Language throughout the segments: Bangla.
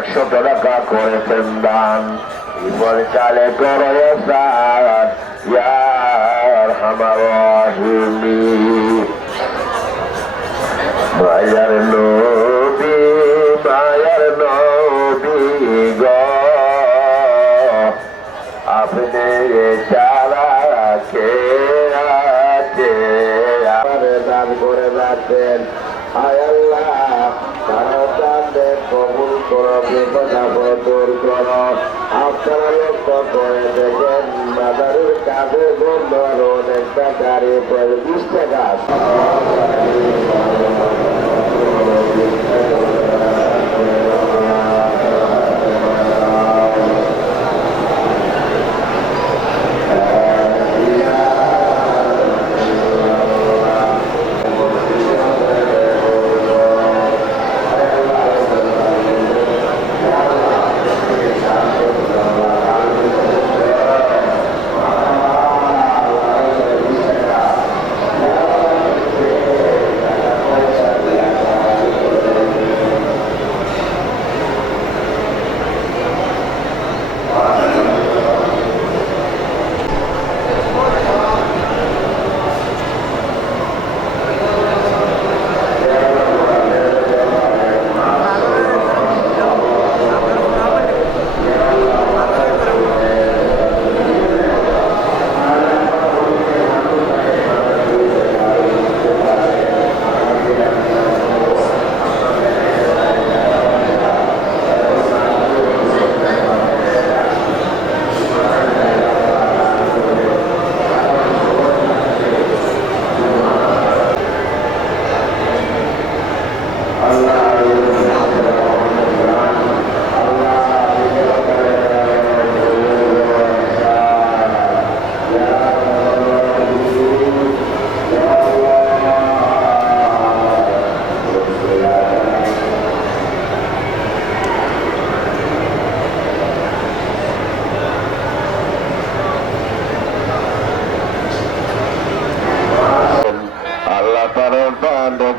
100 টাকা করেছেন দান, ইমন চালে করে সার ইয়ার আমার রহিমি। মায়ার নবী গো, আপনি ছাড়া কে আছে? আমার দান করে যাচ্ছেন, আয় আল্লাহ তারা চাঁদে কবুল করো, বিপদা দূর করো। আপনারা লক্ষ্য করে দেখেন বাজারের কাজে বন্ধ অনেকটা গাড়ি 20 টাকা।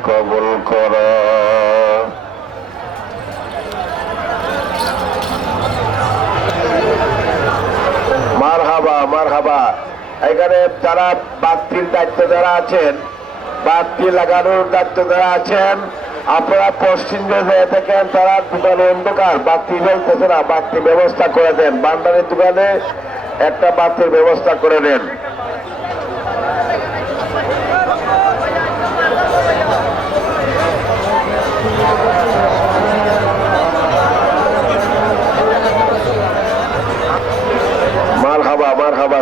কবুল করো। মারহাবা মারহাবা। এখানে যারা বাতির দায়িত্ব যারা আছেন, বাতি লাগানোর দায়িত্ব যারা আছেন, আপনারা পশ্চিম যে থাকেন তারা দোকানে অন্ধকার, বাতি জ্বলতেছে না, বাতি ব্যবস্থা করে দেন। বান্দারের দোকানে একটা বাতির ব্যবস্থা করে দেন। মারহাবা মারহাবা।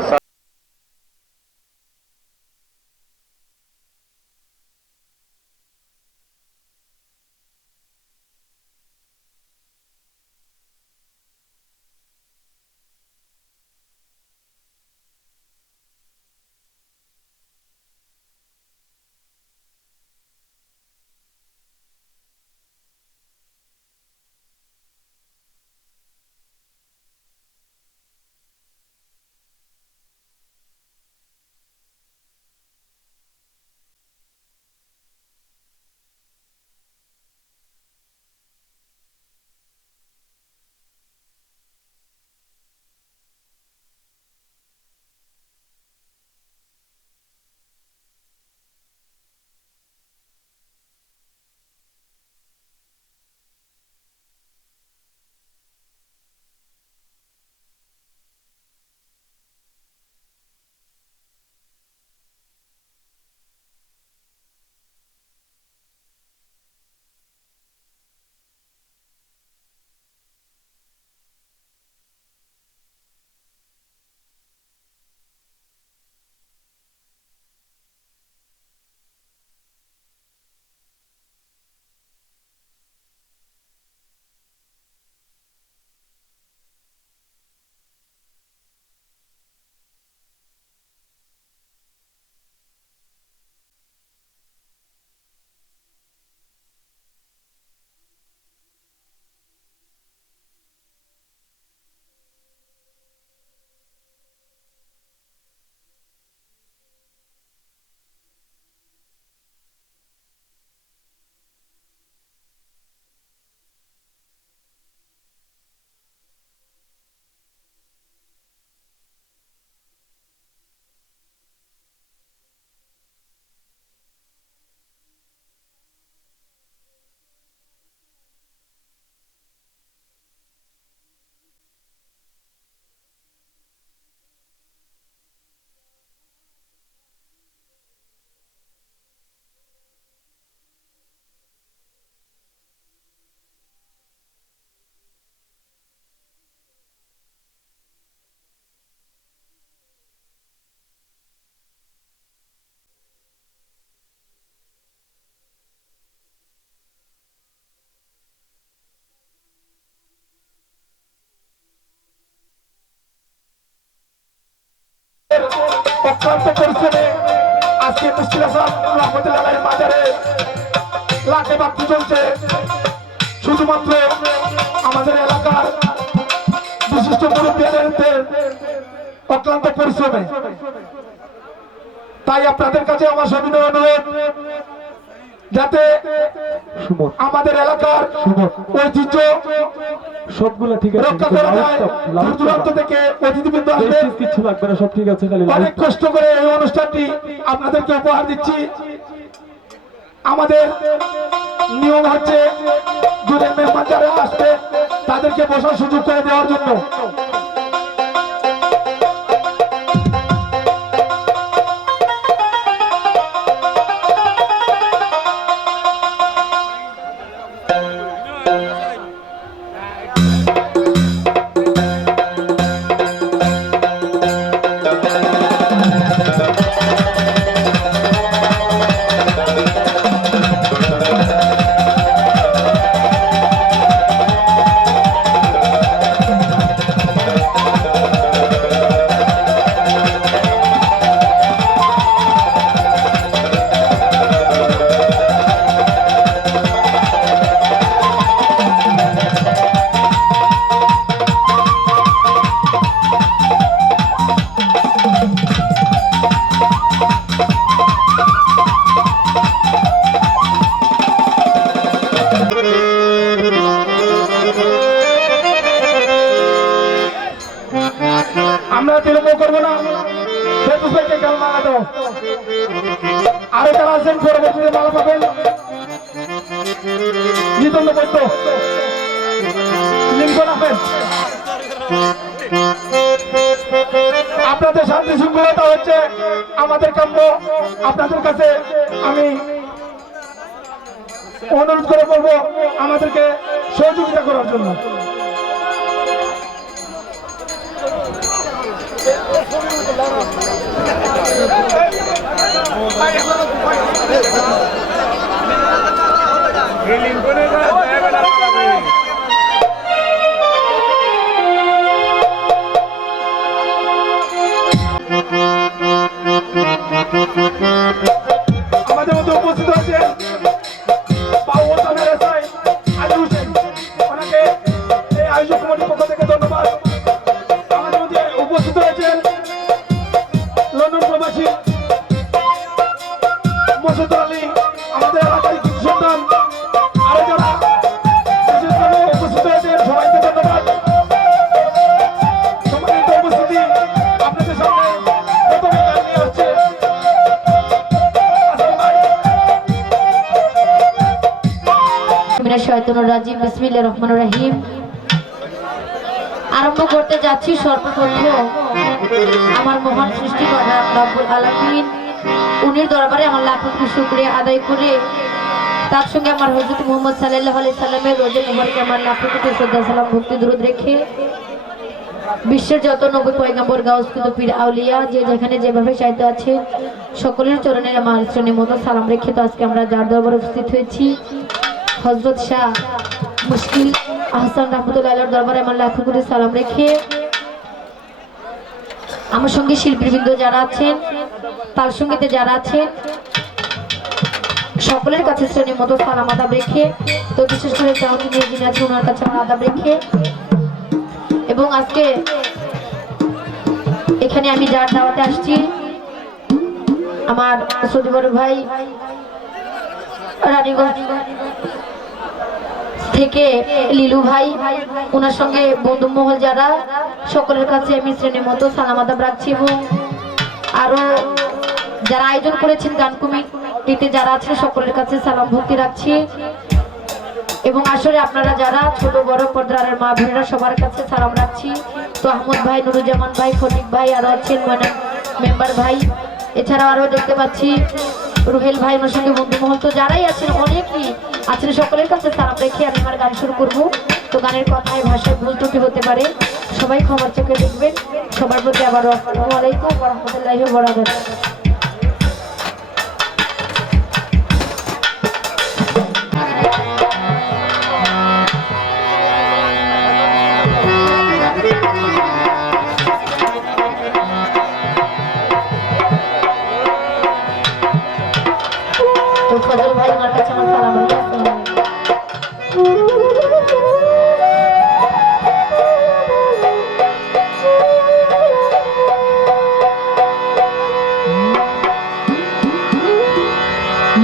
অক্লান্ত পরিশ্রমে আজকে মুশকিল হাসান রহমতুল্লাহ মাজারে লাখে বাক্য চলছে শুধুমাত্র আমাদের এলাকার বিশিষ্ট মুরব্বীদের অক্লান্ত পরিশ্রমে। তাই আপনাদের কাছে আমার সবিনয় অনুরোধ যাতে আমাদের এলাকার ঐতিহ্য সবগুলো ঠিক আছে, রক্ষা করা যায়। দূর দূরান্ত থেকে অতিথিবৃন্দ আসবে, কিছু লাগবে না, সব ঠিক আছে। অনেক কষ্ট করে এই অনুষ্ঠানটি আপনাদেরকে উপহার দিচ্ছি। আমাদের নিয়ম হচ্ছে দূরের মেহমান যারা আসবে তাদেরকে বসার সুযোগ করে দেওয়ার জন্য। আমরা বিলম্ব করবো না, সেতু ভাইকে গাল মারা দাও। আরো যারা আছেন পরবর্তীতে মালা পাবেন। জিতন্দ বৈদ্য, লিঙ্কন আহমেদ, আপনাদের শান্তি শৃঙ্খলতা হচ্ছে আমাদের কাম্য। আপনাদের কাছে আমি অনুরোধ করে বলবো আমাদেরকে সহযোগিতা করার জন্য। আমাদের মধ্যে উপস্থিত হয়েছে ওনাকে এই আয়োজক কমিটির পক্ষ থেকে ধন্যবাদ। আমাদের মধ্যে উপস্থিত হয়েছেন লন্ডন প্রবাসী মসুদ আলী, আমাদের এলাকার সন্তান। আরো যারা বিশেষভাবে উপস্থিত হয়েছেন সবাইকে ধন্যবাদ। সম্মানিত উপস্থিতি, আপনাদের সামনে প্রথমে গান নিয়ে আসছে রাজিব। বিসমিল্লাহির রহমানির রহিম। আরম্ভ করতে যাচ্ছি সর্বপ্রথম আমার মহান সৃষ্টিকর্তা রব্বুল আলামিন উনির দরবারে আমার লাখো কোটি শুকরিয়া আদায় করে তার সঙ্গে আমার হযরত মুহাম্মদ সাল্লাল্লাহু আলাইহি সাল্লামের রোজে মুবারকে আমার লাখো কোটি শ্রদ্ধা সালাম ভক্তি দরুদ রেখে বিশ্বের যত নবী পয়গম্বর গাউস কুতুব পীর আউলিয়া যে যেখানে যেভাবে সাহিত্য আছে সকলের চরণে আমার শ্রেণীর মতো সালাম রেখে তো আজকে আমরা যার দরবারে উপস্থিত হয়েছি হযরত শাহ মুশকিল আহসান রহমতুল্লাহর দরবারে আমার লাখো কোটি সালাম রেখে আমার সঙ্গে শিল্পীবৃন্দ যারা আছেন, তার সঙ্গীতে যারা আছেন সকলের কাছে শ্রেণীর মতো সালাম আদাব রেখে তো বিশেষ করে চাহনি নিয়ে যিনি আছেন ওনার কাছে আমার আদাব রেখে এবং আজকে এখানে আমি যার দাওয়াতে আসছি আমার সৌদি বড় ভাই রানীগঞ্জ থেকে লিলু ভাই, ওনার সঙ্গে বন্ধু মহল যারা সকলের কাছে আমি শ্রেণীর মতো সালাম আদাব রাখছি এবং আরো যারা আয়োজন করেছেন গান কমিটিতে যারা আছেন সকলের কাছে সালাম ভক্তি রাখছি এবং আসলে আপনারা যারা ছোট বড় পর্দার মা বোনেরা সবার কাছে সালাম রাখছি। তো আহমদ ভাই, নুরুজ্জামান ভাই, ফটিক ভাই, আরো আছেন মেম্বার ভাই, এছাড়াও আরো দেখতে পাচ্ছি রুহেল ভাই, ওনার সঙ্গে বন্ধু মহল, তো যারাই আছেন অনেকেই আছেন সকলের কাছে সালাম রেখে আমি আমার গান শুরু করবো। তো গানের কথায় ভাষায় ভুল ত্রুটি হতে পারে, সবাই ক্ষমার চোখে দেখবেন। সবার প্রতি আবারও আসসালামু আলাইকুম ওয়া রাহমাতুল্লাহি ওয়া বারাকাতুহু।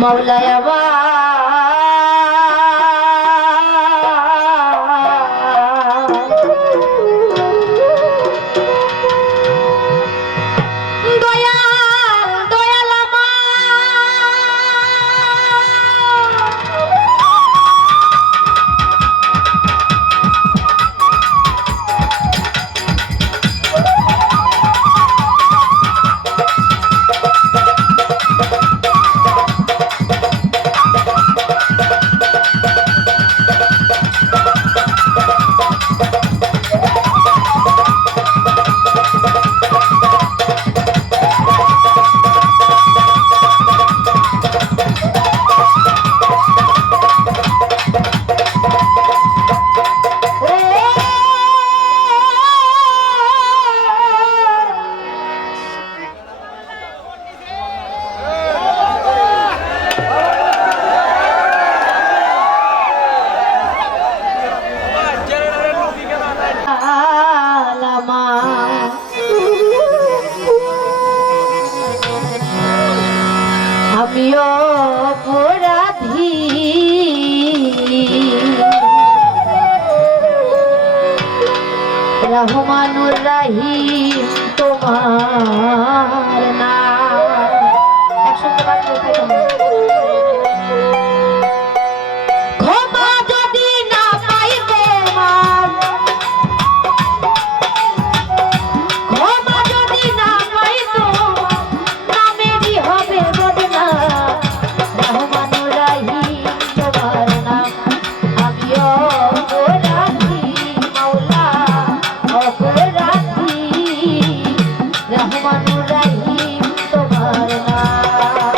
মাওলায় আমার দয়াল দয়াল আমিও অপরাধী রহমানুর রহিম তোমার নাম একসঙ্গে বাজতে থাকো ক্ষমা যদি না পাই তোমার ক্ষমা যদি না পাই তোমার নামেরই হবে বদনাম রহমানুর রহিম তোমার নাম আমিও অপরাধী মাওলা অপরাধী রহমানুর রহিম তোমার নাম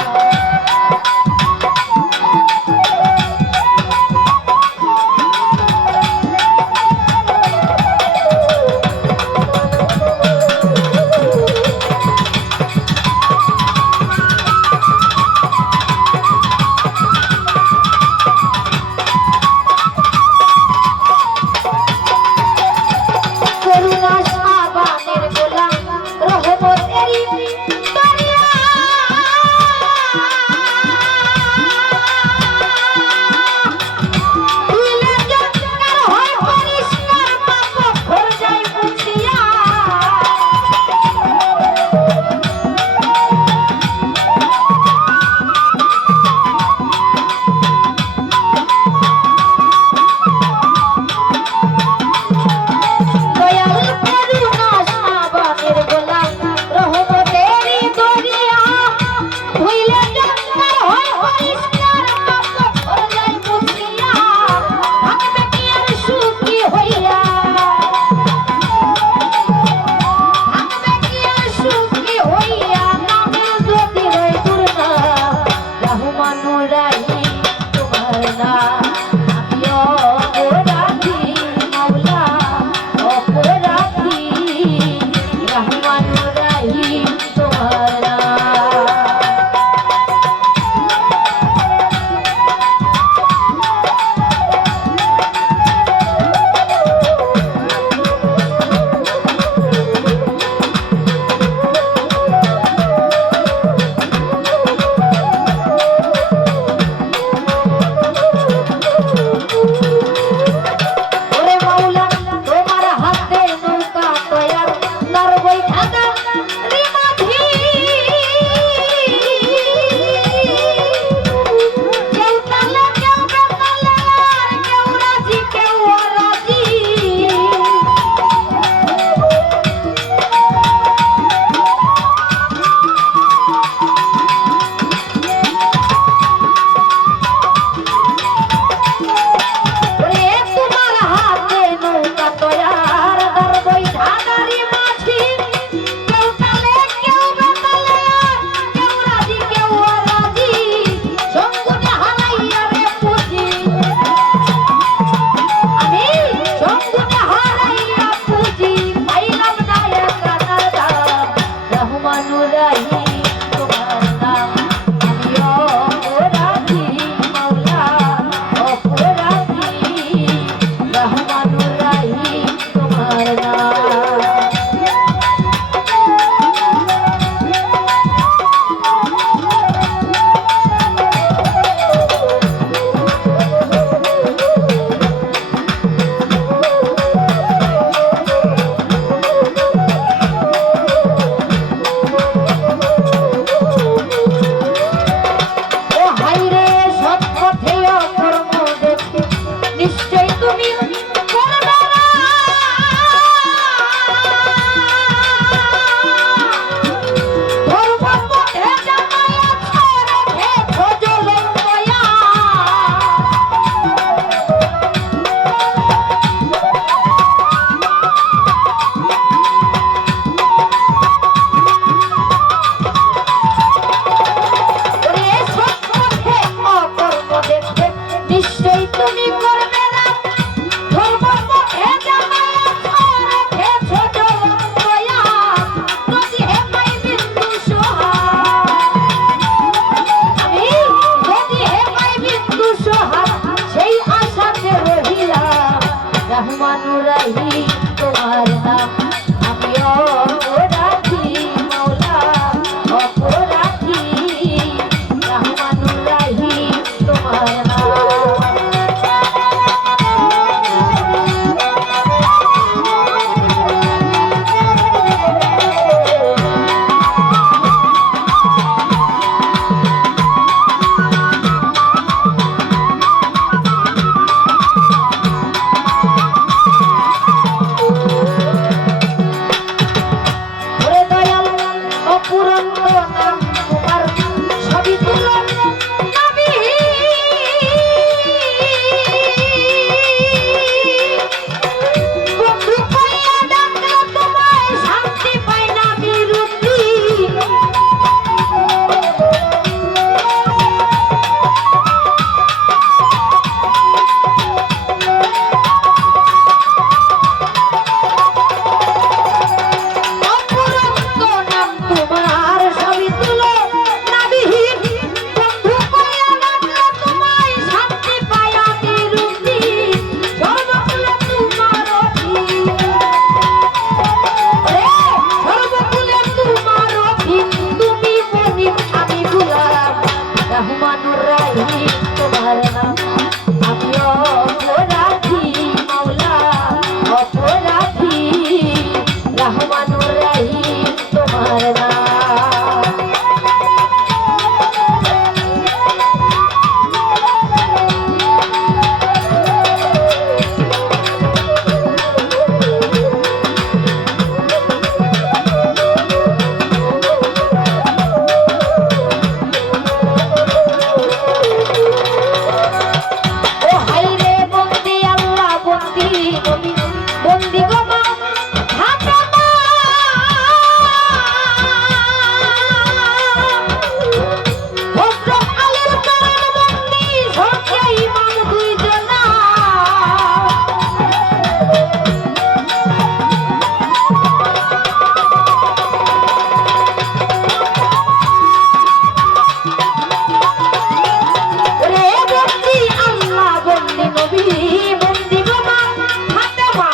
রহমানুরাহি তোমার নাম আমি অপরাধী মাওলা অপরাধী রহমানুরাহি তোমার নাম তোমার নাম আমি অপরাধী মাওলা অপরাধী রহমানুর রহিম তোমার নাম বন্দি নবী বন্দি বাবা হাতে মা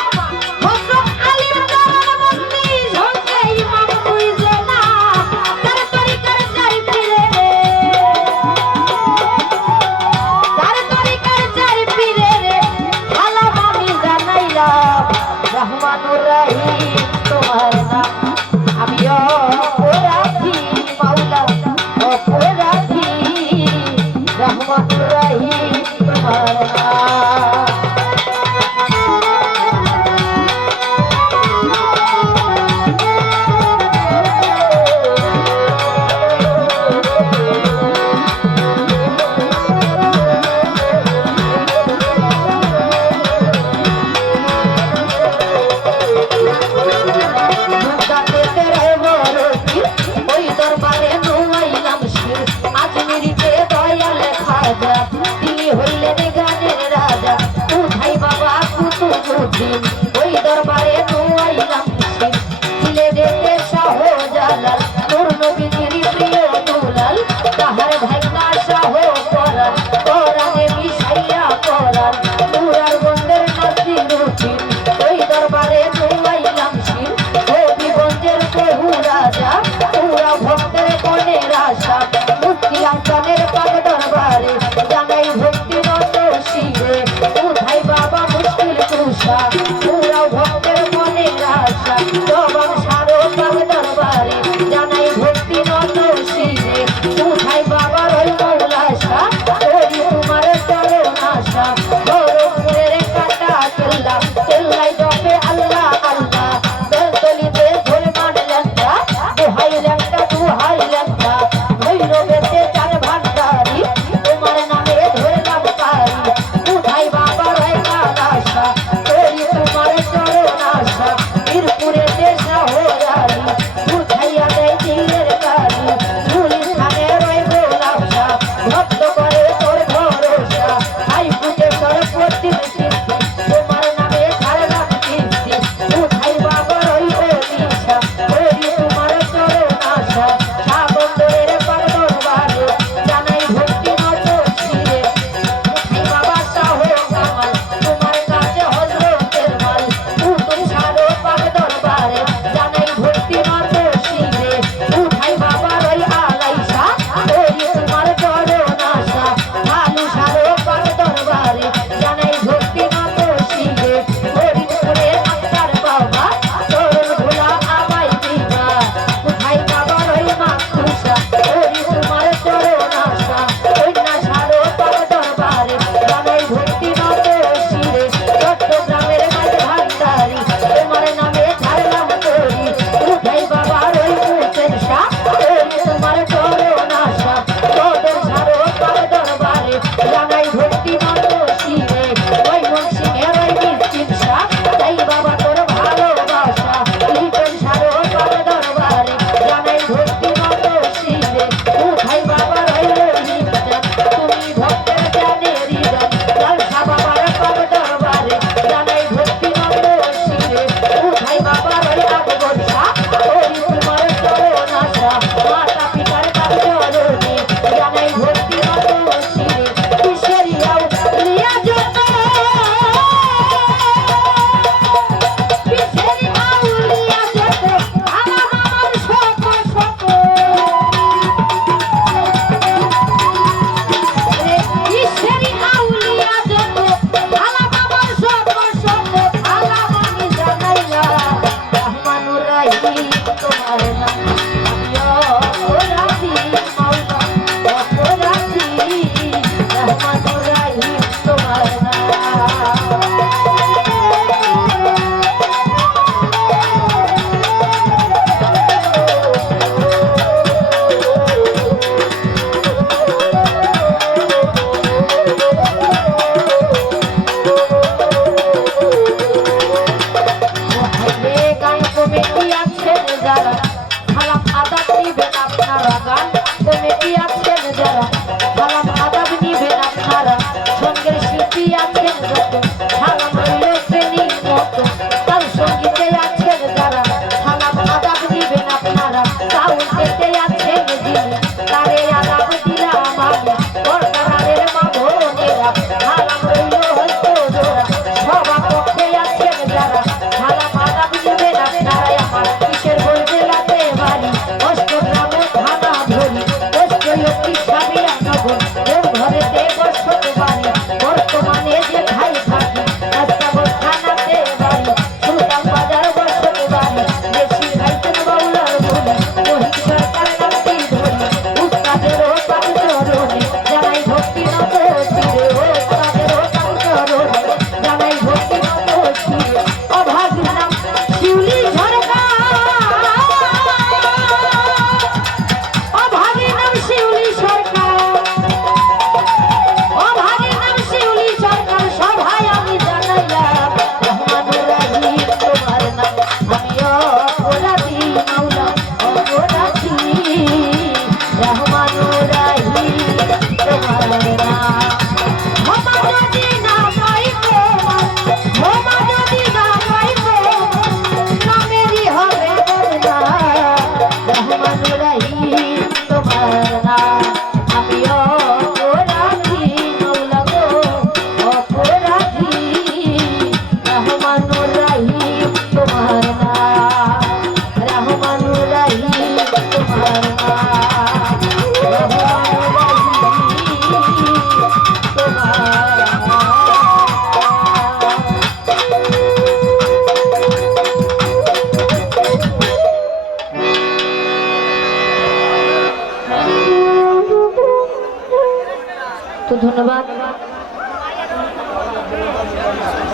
ধন্যবাদ।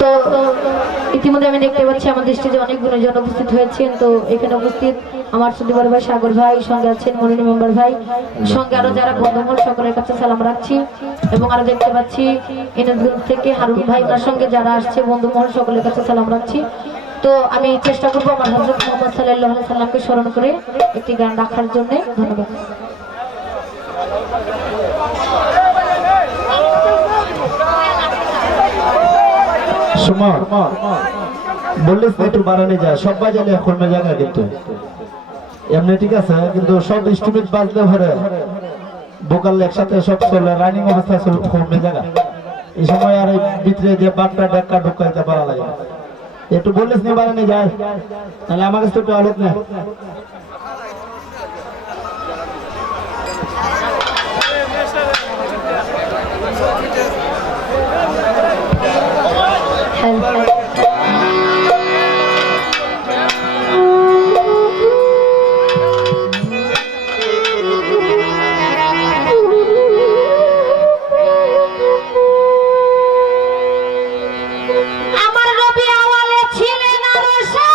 তো ইতিমধ্যে আমি দেখতে পাচ্ছি আমাদের স্টেজে অনেক গুণীজন উপস্থিত হয়েছেন। তো এখানে উপস্থিত আমার সুদীবর ভাই, সাগর ভাই, সঙ্গে আছেন মনির মেম্বার ভাই, সঙ্গে আরো যারা বন্ধুমহল সকলের কাছে সালাম রাখছি। এবং আরো দেখতে পাচ্ছি এনএসগ্রুপ থেকে হারুন ভাই, ওনার সঙ্গে যারা আসছে বন্ধুমহল সকলের কাছে সালাম রাখছি। তো আমি চেষ্টা করবো আমার হযরত মুহাম্মদ সাল্লাল্লাহু আলাইহি সাল্লামকে স্মরণ করে একটি গান রাখার জন্য। ধন্যবাদ। সুমন বললিস না একটু বাড়ানো যায়, সব বাজালে কমে জায়গা কিন্তু এমনি ঠিক আছে, কিন্তু সব ইনস্ট্রুমেন্ট বাজলে ভরে ভোকাল একসাথে সব চলে রানিং অবস্থায় চলে কমে জায়গা। এই সময় আর এই ভিতরে যে বাটটা ডাক্কা ঢুকাইতে পারা লাগে, একটু বললিস না বাড়ানো যায়, তাহলে আমার কাছে একটু আলোক না। আমার নবী আওয়ালে ছিলেন আরশে,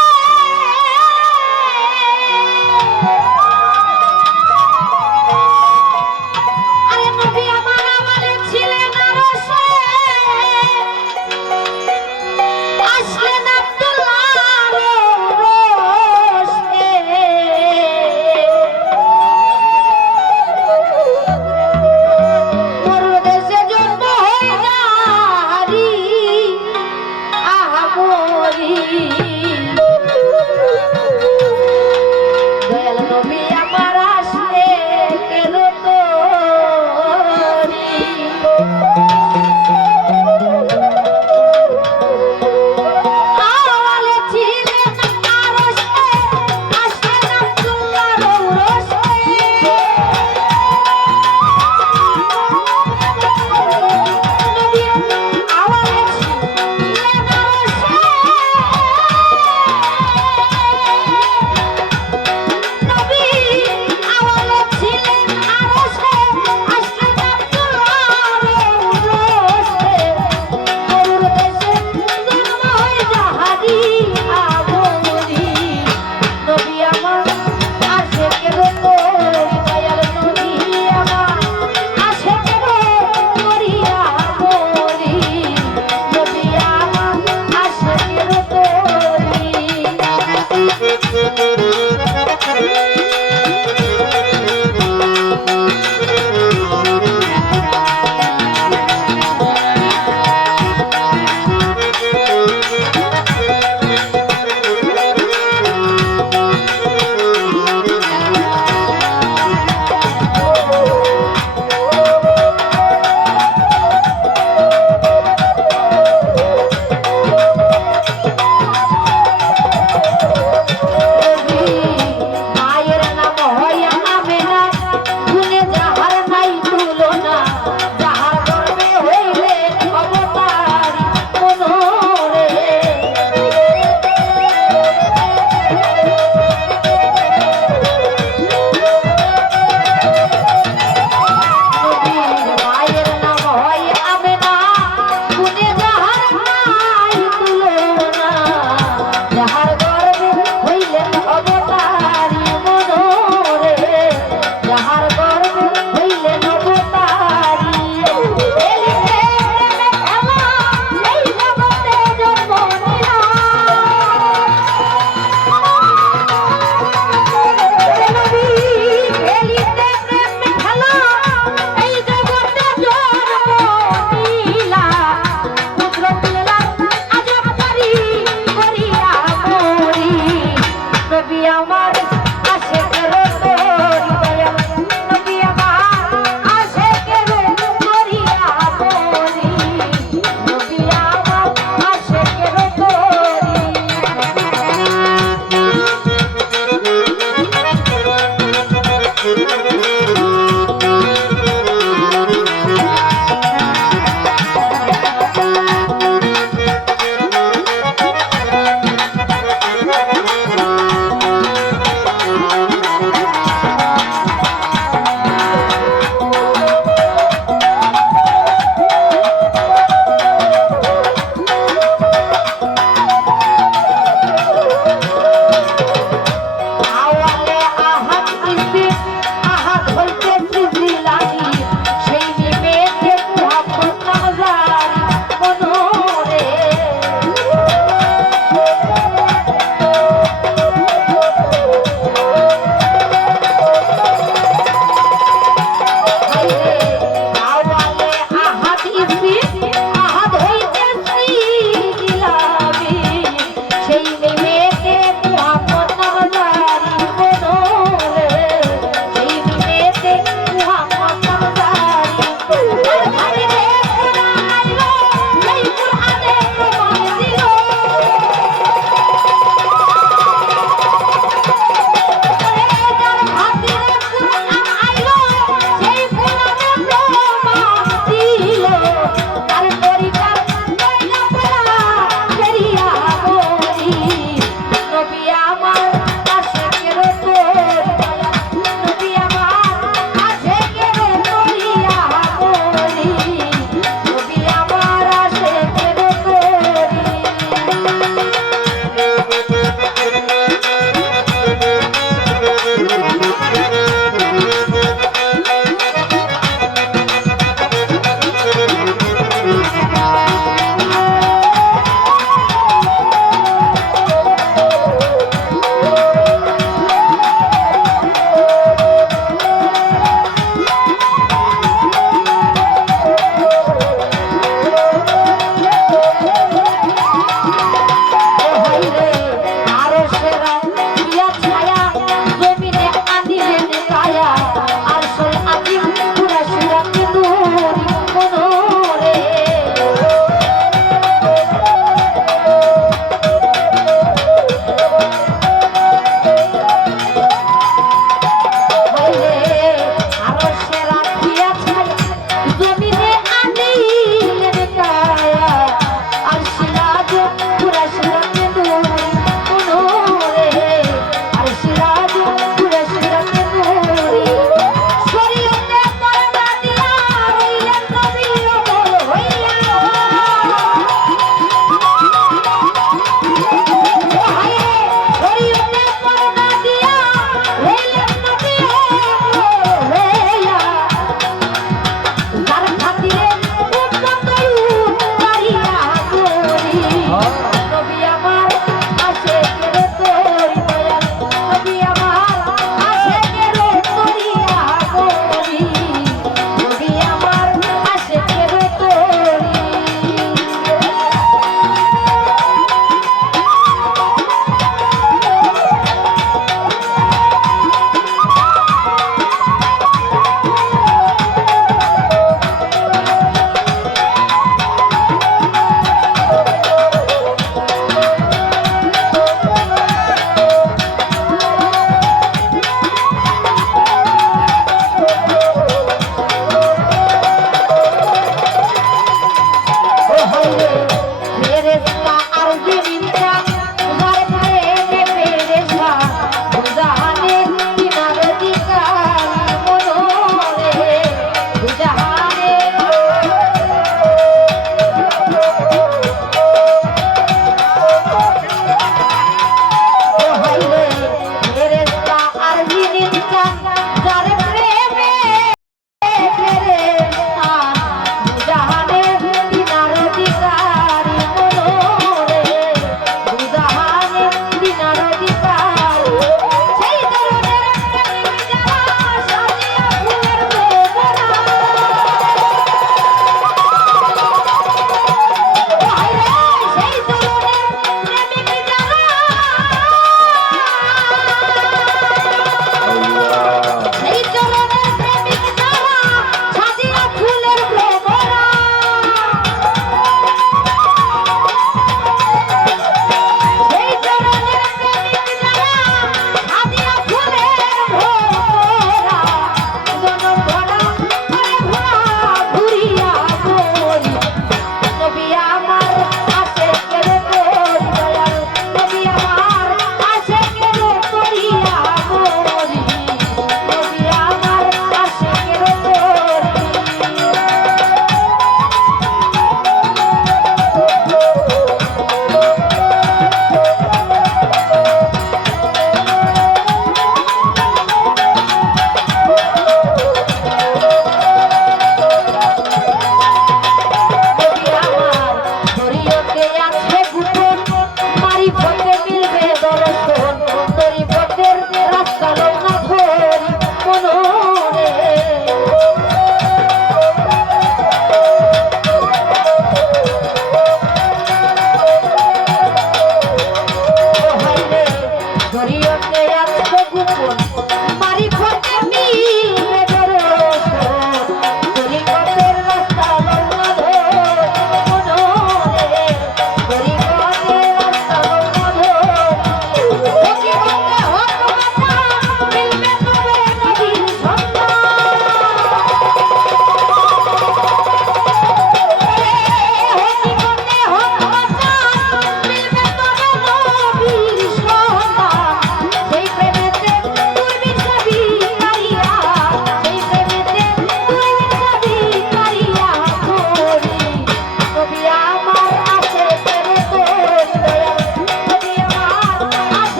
জড়িয়তে আছে গোপন